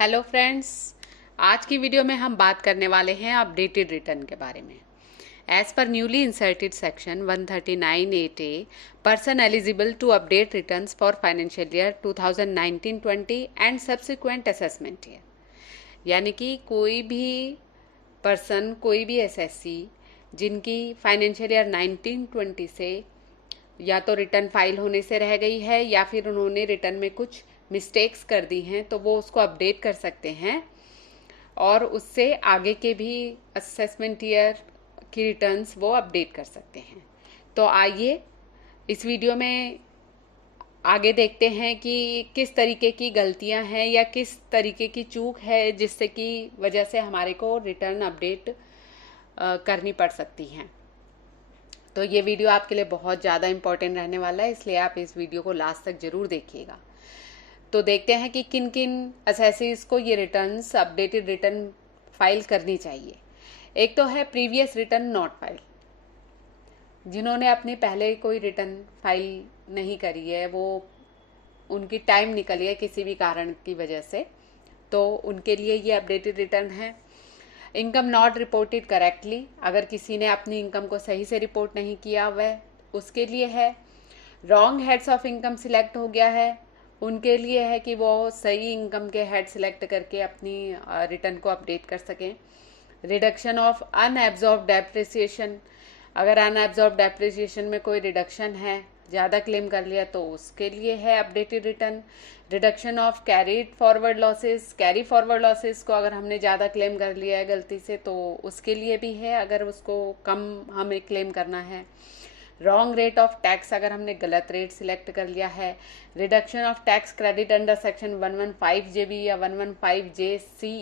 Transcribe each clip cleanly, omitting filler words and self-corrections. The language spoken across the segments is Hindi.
हेलो फ्रेंड्स, आज की वीडियो में हम बात करने वाले हैं अपडेटेड रिटर्न के बारे में। As per newly inserted section 139(8)A, person eligible to update returns for financial year 2019-20 and subsequent assessment year. यानी कि कोई भी पर्सन, कोई भी एसएससी जिनकी फाइनेंशियल ईयर 19-20 से या तो रिटर्न फाइल होने से रह गई है या फिर उन्होंने रिटर्न में कुछ मिस्टेक्स कर दी हैं, तो वो उसको अपडेट कर सकते हैं और उससे आगे के भी असेसमेंट ईयर की रिटर्न्स वो अपडेट कर सकते हैं। तो आइए इस वीडियो में आगे देखते हैं कि किस तरीके की गलतियां हैं या किस तरीके की चूक है जिससे कि वजह से हमारे को रिटर्न अपडेट करनी पड़ सकती हैं। तो ये वीडियो आपके लिए बहुत ज़्यादा इम्पोर्टेंट रहने वाला है, इसलिए आप इस वीडियो को लास्ट तक ज़रूर देखिएगा। तो देखते हैं कि किन किन असेसीज को ये रिटर्न्स अपडेटेड रिटर्न फाइल करनी चाहिए। एक तो है प्रीवियस रिटर्न नॉट फाइल। जिन्होंने अपनी पहले कोई रिटर्न फाइल नहीं करी है, वो उनकी टाइम निकली है किसी भी कारण की वजह से, तो उनके लिए ये अपडेटेड रिटर्न है। इनकम नॉट रिपोर्टेड करेक्टली, अगर किसी ने अपनी इनकम को सही से रिपोर्ट नहीं किया वह उसके लिए है। Wrong heads of income select हो गया है, उनके लिए है कि वो सही इनकम के हेड सिलेक्ट करके अपनी रिटर्न को अपडेट कर सकें। रिडक्शन ऑफ अनएब्जॉर्ब डेप्रिसिएशन, अगर अनएब्जॉर्ब डेप्रिसिएशन में कोई रिडक्शन है, ज़्यादा क्लेम कर लिया, तो उसके लिए है updated return. Reduction of carried forward losses, carry forward losses को अगर हमने ज़्यादा क्लेम कर लिया है गलती से, तो उसके लिए भी है अगर उसको कम हमें क्लेम करना है। रॉन्ग रेट ऑफ टैक्स, अगर हमने गलत रेट सिलेक्ट कर लिया है। Reduction of tax credit under section 115JB या 115JC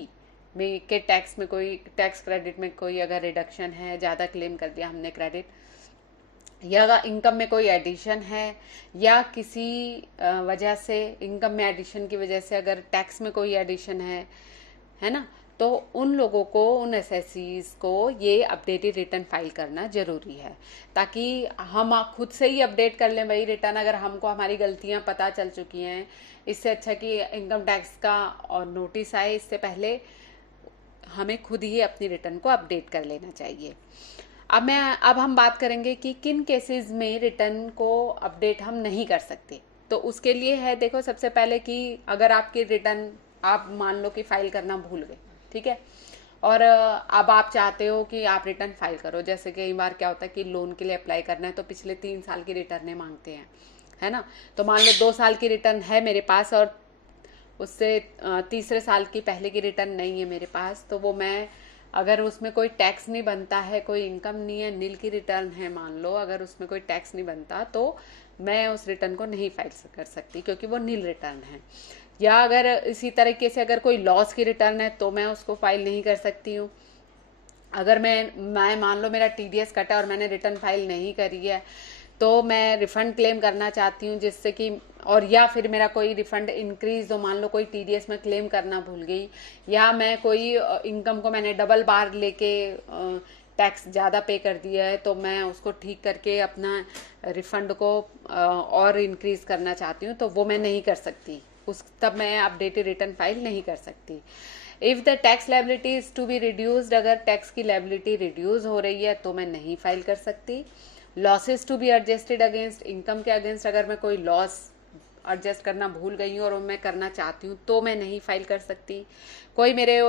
में के टैक्स में कोई टैक्स क्रेडिट में कोई अगर रिडक्शन है, ज़्यादा क्लेम कर दिया हमने क्रेडिट, या इनकम में कोई एडिशन है या किसी वजह से इनकम में एडिशन की वजह से अगर टैक्स में कोई एडिशन है ना, तो उन लोगों को, उन एसएससीज को ये अपडेटेड रिटर्न फाइल करना जरूरी है, ताकि हम खुद से ही अपडेट कर लें वही रिटर्न अगर हमको हमारी गलतियां पता चल चुकी हैं। इससे अच्छा कि इनकम टैक्स का और नोटिस आए, इससे पहले हमें खुद ही अपनी रिटर्न को अपडेट कर लेना चाहिए। अब हम बात करेंगे कि किन केसेस में रिटर्न को अपडेट हम नहीं कर सकते। तो उसके लिए है, देखो, सबसे पहले कि अगर आपकी रिटर्न आप मान लो कि फाइल करना भूल गए, ठीक है, और अब आप चाहते हो कि आप रिटर्न फाइल करो। जैसे कई बार क्या होता है कि लोन के लिए अप्लाई करना है तो पिछले 3 साल की रिटर्नें मांगते हैं, है ना। तो मान लो 2 साल की रिटर्न है मेरे पास और उससे तीसरे साल की पहले की रिटर्न नहीं है मेरे पास, तो वो मैं, अगर उसमें कोई टैक्स नहीं बनता है, कोई इनकम नहीं है, नील की रिटर्न है मान लो, अगर उसमें कोई टैक्स नहीं बनता तो मैं उस रिटर्न को नहीं फाइल कर सकती क्योंकि वो नील रिटर्न है। या अगर इसी तरीके से अगर कोई लॉस की रिटर्न है तो मैं उसको फाइल नहीं कर सकती हूँ। अगर मैं मान लो मेरा टीडीएस कटा और मैंने रिटर्न फाइल नहीं करी है, तो मैं रिफंड क्लेम करना चाहती हूँ जिससे कि, और या फिर मेरा कोई रिफंड इंक्रीज हो, मान लो कोई टीडीएस में क्लेम करना भूल गई, या मैं कोई इनकम को मैंने डबल बार लेके टैक्स ज़्यादा पे कर दिया है, तो मैं उसको ठीक करके अपना रिफंड को और इंक्रीज करना चाहती हूँ, तो वो मैं नहीं कर सकती, तब मैं अपडेटेड रिटर्न फाइल नहीं कर सकती। If the tax liability is to be reduced, अगर टैक्स की लायबिलिटी रिड्यूस हो रही है तो मैं नहीं फाइल कर सकती। Losses to be adjusted against, income के अगेंस्ट अगर मैं कोई लॉस एडजस्ट करना भूल गई हूँ और मैं करना चाहती हूँ तो मैं नहीं फाइल कर सकती। कोई मेरे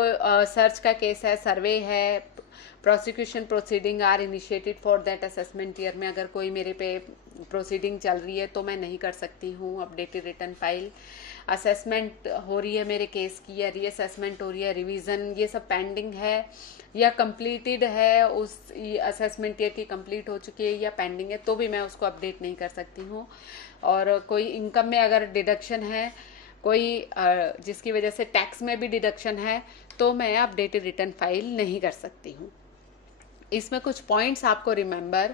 सर्च का केस है, सर्वे है, prosecution proceeding are initiated for that assessment year में अगर कोई मेरे पे प्रोसीडिंग चल रही है तो मैं नहीं कर सकती हूँ अपडेटेड रिटर्न फाइल। असेसमेंट हो रही है मेरे केस की, या रीअसेसमेंट हो रही है, रिवीजन, ये सब पेंडिंग है या कंप्लीटेड है, उस असेसमेंट ईयर की कंप्लीट हो चुकी है या पेंडिंग है, तो भी मैं उसको अपडेट नहीं कर सकती हूँ। और कोई इनकम में अगर डिडक्शन है, कोई जिसकी वजह से टैक्स में भी डिडक्शन है, तो मैं अपडेटेड रिटर्न फाइल नहीं कर सकती हूँ। इसमें कुछ पॉइंट्स आपको रिमेंबर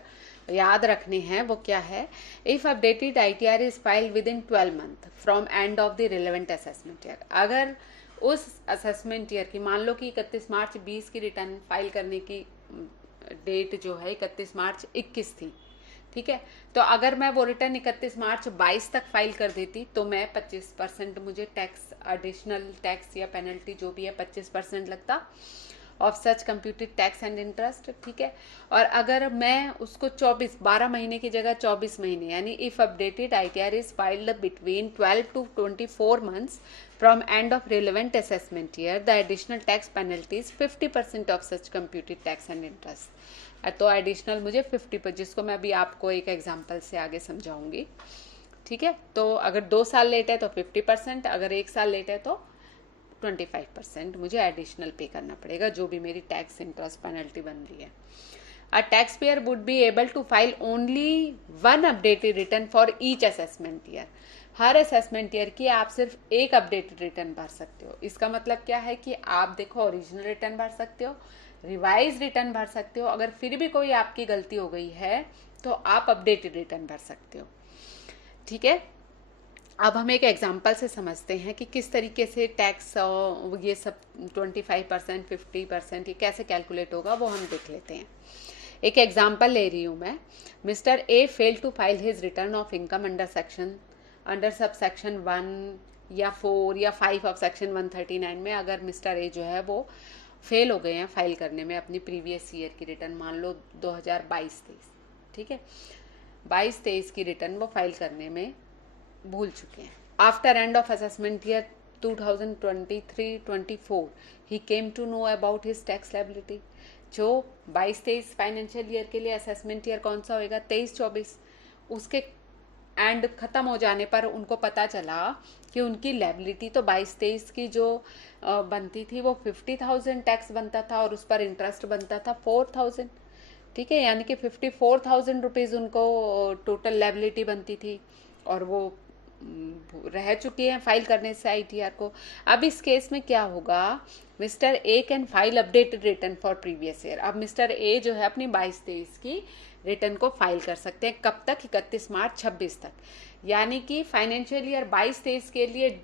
याद रखने हैं, वो क्या है। If updated ITR is filed with in 12 month from end of the relevant assessment year, अगर उस असेसमेंट ईयर की, मान लो कि 31 मार्च 20 की रिटर्न फाइल करने की डेट जो है 31 मार्च 21 थी, ठीक है। तो अगर मैं वो रिटर्न 31 मार्च 22 तक फाइल कर देती तो मैं 25% मुझे टैक्स, एडिशनल टैक्स या पेनल्टी जो भी है 25% लगता of such computed tax and interest, ठीक है। और अगर मैं उसको 12 महीने की जगह 24 महीने, यानी if updated ITR is filed between 12 to 24 months from end of relevant assessment year, the additional tax penalty is 50% of such computed tax and interest. तो एडिशनल मुझे 50 जिसको मैं अभी आपको एक एग्जाम्पल से आगे समझाऊंगी, ठीक है। तो अगर 2 साल लेट है तो 50%, अगर 1 साल लेट है तो 25% मुझे एडिशनल पे करना पड़ेगा, जो भी मेरी टैक्स इंटरेस्ट पेनल्टी बन रही है। A tax payer would be able to file only one updated return for each assessment year. हर असेसमेंट ईयर की आप सिर्फ एक अपडेटेड रिटर्न भर सकते हो। इसका मतलब क्या है कि आप देखो ओरिजिनल रिटर्न भर सकते हो, रिवाइज रिटर्न भर सकते हो, अगर फिर भी कोई आपकी गलती हो गई है तो आप अपडेटेड रिटर्न भर सकते हो, ठीक है। अब हम एक एग्जांपल से समझते हैं कि किस तरीके से टैक्स ये सब 25%, 50% ये कैसे कैलकुलेट होगा, वो हम देख लेते हैं। एक एग्जांपल ले रही हूँ मैं। Mister A fail to file his return of income under sub section 1 या 4 या 5 ऑफ सेक्शन 139 में। अगर मिस्टर ए जो है वो फेल हो गए हैं फाइल करने में अपनी प्रीवियस ईयर की रिटर्न, मान लो 2022-23, ठीक है, 22-23 की रिटर्न वो फाइल करने में भूल चुके हैं। After end of assessment year 2023-24 he came to know about his tax liability. जो 22-23 फाइनेंशियल ईयर के लिए असेसमेंट ईयर कौन सा होएगा, 23-24, उसके एंड खत्म हो जाने पर उनको पता चला कि उनकी लायबिलिटी तो 22-23 की जो बनती थी वो 50,000 टैक्स बनता था और उस पर इंटरेस्ट बनता था 4,000, ठीक है, यानी कि 54,000 रुपीज़ उनको टोटल लायबिलिटी बनती थी और वो रह चुकी हैं फाइल करने से ITR को। अब इस केस में क्या होगा, mister A can file updated return for previous year. अब मिस्टर ए जो है अपनी 22-23 की रिटर्न को फाइल कर सकते हैं, कब तक, 31 मार्च 26 तक। यानी कि फाइनेंशियल ईयर 22-23 के लिए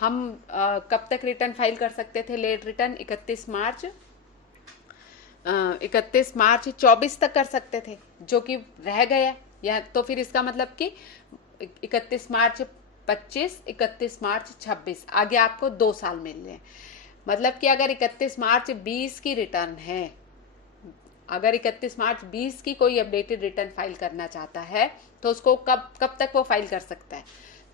हम कब तक रिटर्न फाइल कर सकते थे, लेट रिटर्न 31 मार्च 24 तक कर सकते थे, जो कि रह गया। या तो फिर इसका मतलब कि 31 मार्च 25, 31 मार्च 26, आगे आपको 2 साल मिल रहे हैं। मतलब कि अगर 31 मार्च 20 की रिटर्न है, अगर 31 मार्च 20 की कोई अपडेटेड रिटर्न फाइल करना चाहता है तो उसको कब तक वो फाइल कर सकता है,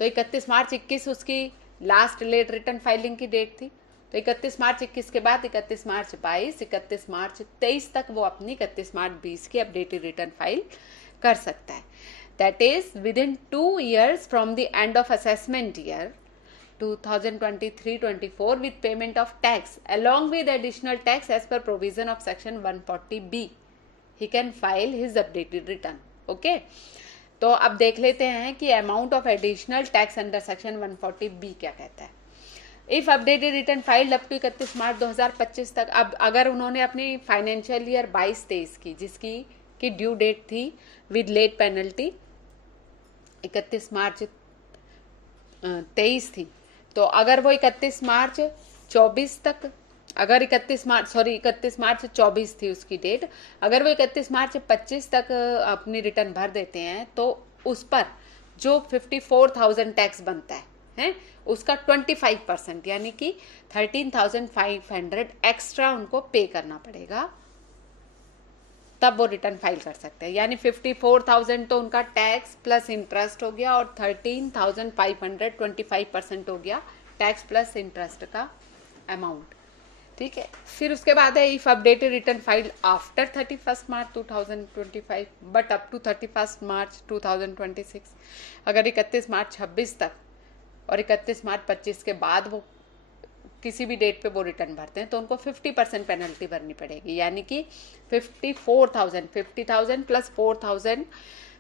तो 31 मार्च 21 उसकी लास्ट लेट रिटर्न फाइलिंग की डेट थी। तो 31 मार्च 21 के बाद 31 मार्च 22, 31 मार्च 23 तक वो अपनी 31 मार्च 20 की अपडेटेड रिटर्न फाइल कर सकता है। That is within 2 years from the end of assessment year 2023-24 with payment of tax along with additional tax as per provision of section 140B he can file his updated return. Okay, तो अब देख लेते हैं कि amount of additional tax under section 140B क्या कहता है। If updated return filed up to 31 March 2025 तक। अब अगर उन्होंने अपनी फाइनेंशियल ईयर 22-23 की जिसकी की ड्यू डेट थी विद लेट पेनल्टी 31 मार्च 23 थी, तो अगर वो 31 मार्च 24 तक, अगर 31 मार्च 24 थी उसकी डेट, अगर वो 31 मार्च 25 तक अपनी रिटर्न भर देते हैं तो उस पर जो 54,000 टैक्स बनता है उसका 25% यानी कि 13,500 एक्स्ट्रा उनको पे करना पड़ेगा, तब वो रिटर्न फाइल कर सकते हैं। यानी 54,000 तो उनका टैक्स प्लस इंटरेस्ट हो गया और 13,500 25% हो गया टैक्स प्लस इंटरेस्ट का अमाउंट, ठीक है। फिर उसके बाद है if updated return file after 31 March 2025 but up to 31 March 2026। अगर 31 मार्च 26 तक और 31 मार्च 25 के बाद वो किसी भी डेट पे वो रिटर्न भरते हैं तो उनको 50% पेनल्टी भरनी पड़ेगी, यानी कि 50,000 प्लस 4,000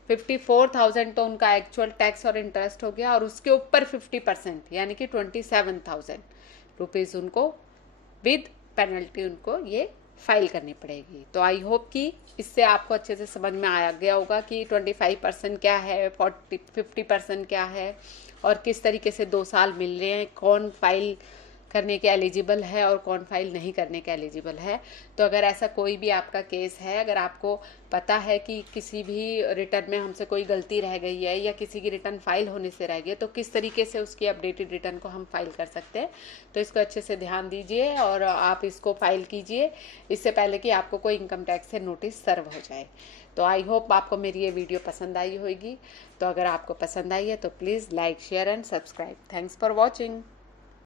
54,000 तो उनका एक्चुअल टैक्स और इंटरेस्ट हो गया और उसके ऊपर 50% यानी कि 27,000 रुपीज़ उनको विद पेनल्टी उनको ये फाइल करनी पड़ेगी। तो आई होप कि इससे आपको अच्छे से समझ में आ गया होगा कि 25% क्या है, 50% क्या है और किस तरीके से 2 साल मिल रहे हैं, कौन फाइल करने के एलिजिबल है और कौन फाइल नहीं करने के एलिजिबल है। तो अगर ऐसा कोई भी आपका केस है, अगर आपको पता है कि किसी भी रिटर्न में हमसे कोई गलती रह गई है या किसी की रिटर्न फाइल होने से रह गई, तो किस तरीके से उसकी अपडेटेड रिटर्न को हम फाइल कर सकते हैं, तो इसको अच्छे से ध्यान दीजिए और आप इसको फाइल कीजिए इससे पहले कि आपको कोई इनकम टैक्स से नोटिस सर्व हो जाए। तो आई होप आपको मेरी ये वीडियो पसंद आई होगी। तो अगर आपको पसंद आई है तो please like, share and subscribe. Thanks for watching.